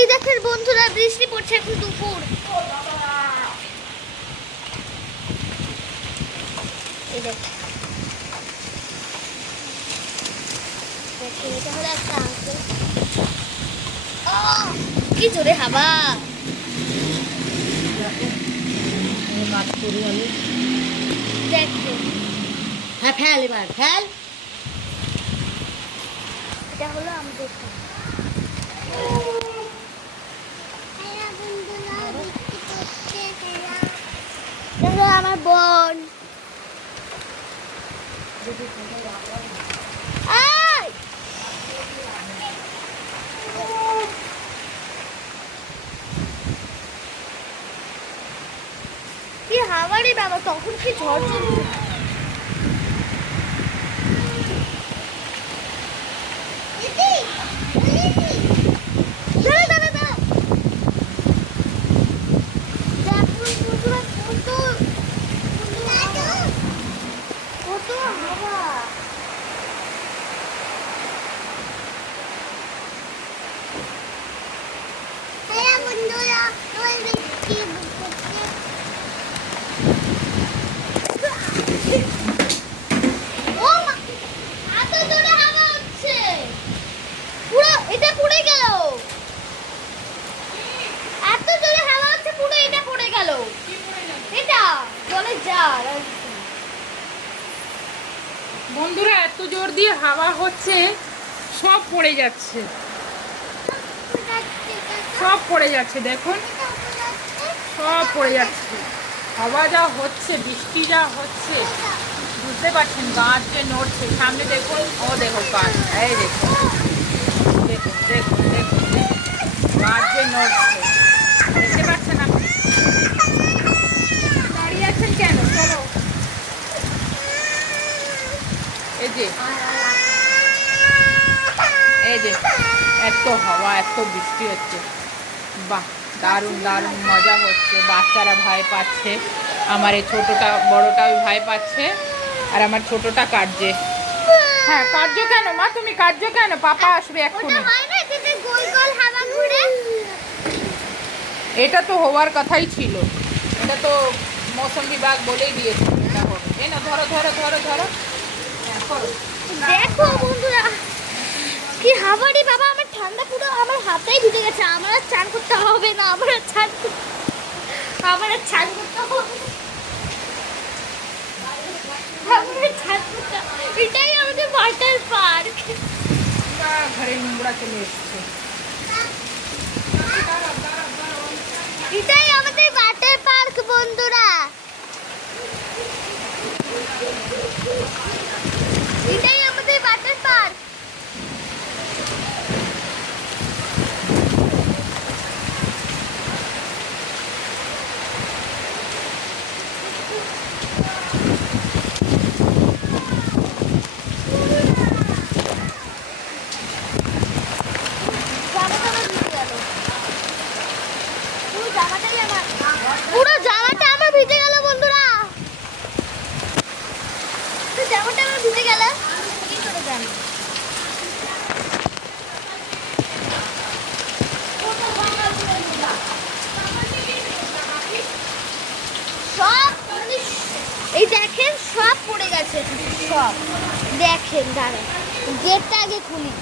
এই দেখেন বন্ধুরা, বৃষ্টি পড়ছে এখন দুপুর। এই দেখেন এটা হলো একটা আঙ্কেল। কি জোরে হাওয়া! দেখেন, হ্যাঁ ফেল, এবার ফেল। এটা হলো আমাদের আমার বোন। কি হাওয়া রে বাবা, তখন কি ঝড় চলছে। বন্ধুরা, এত জোর দিয়ে হাওয়া হচ্ছে, সব পড়ে যাচ্ছে, সব পড়ে যাচ্ছে। দেখুন, সব পড়ে যাচ্ছে। হাওয়া যা হচ্ছে, বৃষ্টি যা হচ্ছে, বুঝতে পারছেন? গাছ যে নড়ছে, সামনে দেখুন, ও দেখো গাছ, এই দেখুন, দেখুন দেখুন দেখুন গাছ যে নড়ছে, দেখতে পাচ্ছেন আপনি? দাঁড়িয়ে আছেন কেন? চলো, এই যে এত হাওয়া, এত বৃষ্টি হচ্ছে, বাহ, দারুণ দারুণ মজা হচ্ছে। বাচ্চারা ভয় পাচ্ছে, আমার এই ছোটটা, বড়টাও ভয় পাচ্ছে, আর আমার ছোটটা কাটছে। হ্যাঁ, কাটছো কেন মা? তুমি কাটছো কেন? পাপা আসবে এক্ষুনি। এটা তো হওয়ার কথাই ছিল, এটা তো মৌসুম বিভাগ বলেই দিয়েছে এটা হবে। এই না, ধরো ধরো ধরো ধরো, দেখো বন্ধুরা, কি হাওয়া রে বাবা, আমার ঠান্ডা পুরো আমার হাতেই ঢুকে গেছে। আমার আর চান করতে হবে না, আমার আর চান করতে হবে। এটাই আমাদের ওয়াটার পার্ক। ঘরে নোংরা চলে এসছে। এটাই আমাদের ওয়াটার পার্ক বন্ধুরা, এটাই আমাদের ওয়াটার পার্ক। পুরো জামাটা আমার ভিজে গেল বন্ধুরা, জামাটা আমার ভিজে গেল, কি করে জানি? সব এই দেখেন, সব পড়ে গেছে, সব দেখেন। দাঁড়ান, গেটটা আগে খুলি।